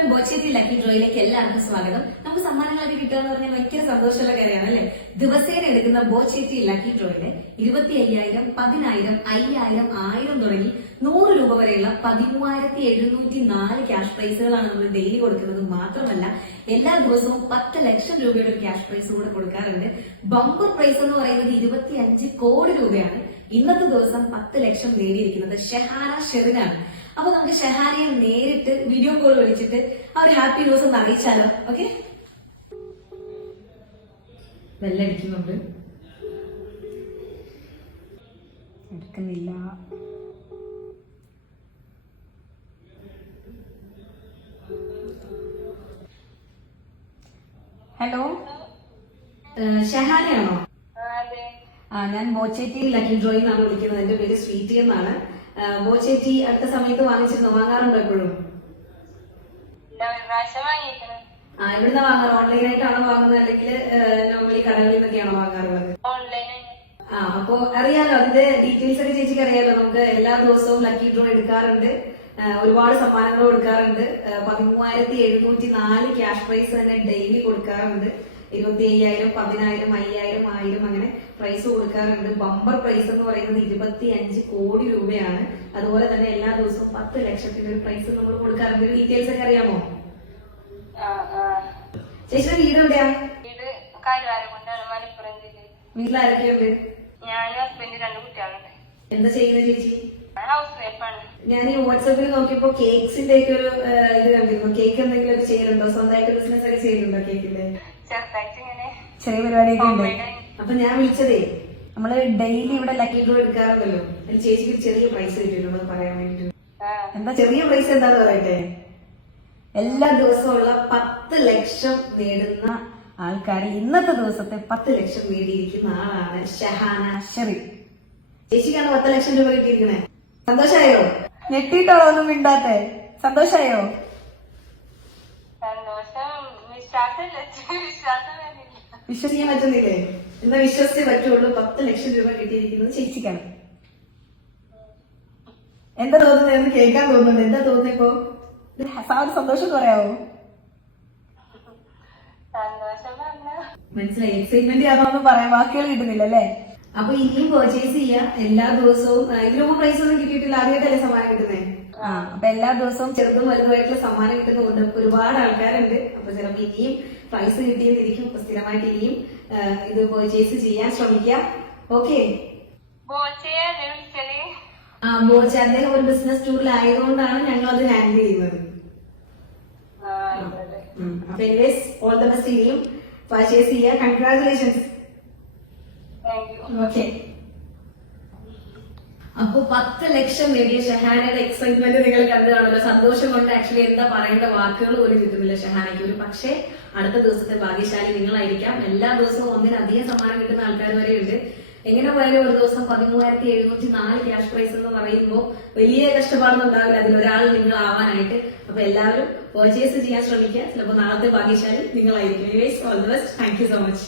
നമസ്കാരം ബോച്ചേറ്റി ലക്കി ഡ്രോയിലേക്ക് എല്ലാവർക്കും സ്വാഗതം. നമുക്ക് സമ്മാനങ്ങളൊക്കെ കിട്ടുക എന്ന് പറഞ്ഞാൽ ഭയങ്കര സന്തോഷമുള്ള കാര്യമാണ് അല്ലെ? ദിവസേന എടുക്കുന്ന ബോച്ചേറ്റി ലക്കി ഡ്രോയിൽ ഇരുപത്തി അയ്യായിരം പതിനായിരം അയ്യായിരം ആയിരം തുടങ്ങി നൂറ് രൂപ വരെയുള്ള പതിമൂവായിരത്തി എഴുന്നൂറ്റി നാല് ക്യാഷ് പ്രൈസുകളാണ് നമ്മൾ ഡെയിലി കൊടുക്കുന്നത് മാത്രമല്ല എല്ലാ ദിവസവും പത്ത് ലക്ഷം രൂപയുടെ ക്യാഷ് പ്രൈസ് കൂടെ കൊടുക്കാറുണ്ട്. ബമ്പർ പ്രൈസ് എന്ന് പറയുന്നത് ഇരുപത്തി അഞ്ച് കോടി രൂപയാണ്. ഇന്നത്തെ ദിവസം പത്ത് ലക്ഷം നേടിയിരിക്കുന്നത് ഷെഹാന ഷെറിനാണ്. അപ്പൊ നമുക്ക് ഷെഹാനയെ നേരിട്ട് വീഡിയോ കോൾ വിളിച്ചിട്ട് ആ ഒരു ഹാപ്പി ന്യൂസ് ഒന്ന് അറിയിച്ചാലോ? ഓക്കെ വെല്ലടിക്കുന്നുണ്ട് എടുക്കുന്നില്ല. ഹലോ ഷെഹാനയാണോ? ഞാൻ ബോച്ചേറ്റി ലക്കി ഡ്രോയിങ് ആണ് വിളിക്കുന്നത്. എന്റെ പേര് സ്വീറ്റി എന്നാണ്. ബോച്ചേറ്റി അടുത്ത സമയത്ത് വാങ്ങിച്ചിരുന്നു വാങ്ങാറുണ്ടോ എപ്പോഴും? ആ എവിടുന്ന വാങ്ങാറ്? ഓൺലൈനായിട്ടാണോ വാങ്ങുന്നത്? അല്ലെങ്കിൽ നോർമലി കടകളിൽ നിന്നൊക്കെയാണോ വാങ്ങാറുള്ളത്? ആ അപ്പൊ അറിയാലോ അതിന്റെ ഡീറ്റെയിൽസ് ഒക്കെ ചേച്ചിക്ക് അറിയാലോ. നമുക്ക് എല്ലാ ദിവസവും ലക്കി ഡ്രോ എടുക്കാറുണ്ട്. ഒരുപാട് സമ്മാനങ്ങൾ കൊടുക്കാറുണ്ട് പതിമൂവായിരത്തി എഴുന്നൂറ്റി നാല് ക്യാഷ് പ്രൈസ് തന്നെ ഡെയിലി കൊടുക്കാറുണ്ട്. ഇരുപത്തി അയ്യായിരം പതിനായിരം അയ്യായിരം ആയിരം അങ്ങനെ പ്രൈസ് കൊടുക്കാറുണ്ട്. ബമ്പർ പ്രൈസ് എന്ന് പറയുന്നത് ഇരുപത്തി അഞ്ച് കോടി രൂപയാണ്. അതുപോലെ തന്നെ എല്ലാ ദിവസവും പത്ത് ലക്ഷത്തിന്റെ ഒരു പ്രൈസ് നമ്മൾ കൊടുക്കാറുണ്ട്. ഡീറ്റെയിൽസ് ഒക്കെ അറിയാമോ? ചേച്ചി ചേച്ചിയുടെ വീട് എവിടെയാ വീട്ടിൽ ആരൊക്കെയുണ്ട്? ഞാനും ഹസ്ബൻഡ് രണ്ട് കുട്ടികളുണ്ട്. എന്താ ചെയ്യുന്നത് ചേച്ചി? ഞാൻ ഈ വാട്സാപ്പിൽ നോക്കിയപ്പോ കേക്സിന്റെ ഒക്കെ ഒരു ഇത് കണ്ടിരുന്നു. കേക്ക് എന്തെങ്കിലും ഒക്കെ ചെയ്യുന്നുണ്ടോ സ്വന്തമായിട്ട് ബിസിനസ് ഒക്കെ ചെയ്യുന്നുണ്ടോ കേക്കിന്റെ ചെറിയ പരിപാടിയൊക്കെ ഉണ്ട്. അപ്പൊ ഞാൻ വിളിച്ചതേ നമ്മൾ ഡെയിലി ഇവിടെ ലക്കി ഡ്രോ എടുക്കാറുണ്ടല്ലോ. അതിൽ ചേച്ചിക്ക് ചെറിയ പ്രൈസ് കിട്ടിയിട്ടുണ്ട് പറയാൻ വേണ്ടിട്ട്. എന്താ ചെറിയ പ്രൈസ് എന്താന്ന് പറയട്ടെ? എല്ലാ ദിവസവും ഉള്ള പത്ത് ലക്ഷം നേടുന്ന ആൾക്കാർ ഇന്നത്തെ ദിവസത്തെ പത്ത് ലക്ഷം നേടിയിരിക്കുന്ന ആളാണ് ഷഹാന ഷെറി. ചേച്ചിക്കാണ് പത്ത് ലക്ഷം രൂപ കിട്ടിയിരിക്കണേ. സന്തോഷായോ? ഞെട്ടിട്ടോ ഒന്നും മിണ്ടാത്തെ. സന്തോഷായോ? വിശ്വസിക്കാൻ പറ്റുന്നില്ലേ എന്താ വിശ്വസിച്ചേ പറ്റുള്ളൂ. പത്ത് ലക്ഷം രൂപ കിട്ടിയിരിക്കുന്നത് ചേച്ചിക്കാണ് എന്താ തോന്നുന്നത്? എന്ന് കേൾക്കാൻ തോന്നുന്നുണ്ട്. എന്താ തോന്നുന്നത് ഇപ്പോ? സാറ് സന്തോഷം പറയാവോ? പറഞ്ഞ. മനസ്സിലായി. എക്സൈറ്റ്മെന്റ് ആണോന്ന് പറയാൻ വാക്കുകൾ കിട്ടുന്നില്ല അല്ലേ? അപ്പൊ ഇനിയും പർച്ചേസ് ചെയ്യാ. എല്ലാ ദിവസവും ഇതിനു മുമ്പ് പ്രൈസ് ഒന്നും കിട്ടിയിട്ടില്ല. ആദ്യമായിട്ടല്ലേ സമ്മാനം കിട്ടുന്നത് ആ അപ്പൊ എല്ലാ ദിവസവും ചെറുതും വലുതുമായിട്ടുള്ള സമ്മാനം കിട്ടുന്നുണ്ട്. ഒരുപാട് ആൾക്കാരുണ്ട്. അപ്പൊ ചിലപ്പോ ഇനിയും പ്രൈസ് കിട്ടിയെന്നിരിക്കും. അപ്പൊ സ്ഥിരമായിട്ട് ഇനിയും ഇത് പർച്ചേസ് ചെയ്യാൻ ശ്രമിക്കാം. ഓക്കെ ആ ബോച്ച അദ്ദേഹം ഒരു ബിസിനസ് ടൂറിൽ ആയതുകൊണ്ടാണ് ഞങ്ങൾ അത് ഹാൻഡിൽ ചെയ്യുന്നത്. അപ്പൊ ഓൾ ദ ബെസ്റ്റ് ഇനിയും പർച്ചേസ് ചെയ്യുക കൺഗ്രാചുലേഷൻസ് അപ്പൊ പത്ത് ലക്ഷം നേടിയ ഷഹാനയുടെ എക്സൈറ്റ്മെന്റ് നിങ്ങൾ കണ്ടതാണല്ലോ സന്തോഷം കൊണ്ട് ആക്ച്വലി എന്താ പറയേണ്ട വാക്കുകൾ പോലും കിട്ടുന്നില്ല ഷഹാനയ്ക്ക്. ഒരു പക്ഷേ അടുത്ത ദിവസത്തെ ഭാഗ്യശാലി നിങ്ങളായിരിക്കാം. എല്ലാ ദിവസവും ഒന്നിലധികം സമ്മാനം കിട്ടുന്ന ആൾക്കാർ വരെ ഉണ്ട്. എങ്ങനെ പോയാലും ഒരു ദിവസം പതിമൂവായിരത്തി എഴുന്നൂറ്റി നാല് ക്യാഷ് പ്രൈസ് എന്ന് പറയുമ്പോൾ വലിയ കഷ്ടപ്പാടൊന്നും ഉണ്ടാവില്ല. അതിലൊരാൾ നിങ്ങൾ ആവാനായിട്ട് അപ്പൊ എല്ലാവരും പർച്ചേസ് ചെയ്യാൻ ശ്രമിക്കുക. ചിലപ്പോൾ നാളത്തെ ഭാഗ്യശാലി നിങ്ങളായിരിക്കും. All the best thank you so much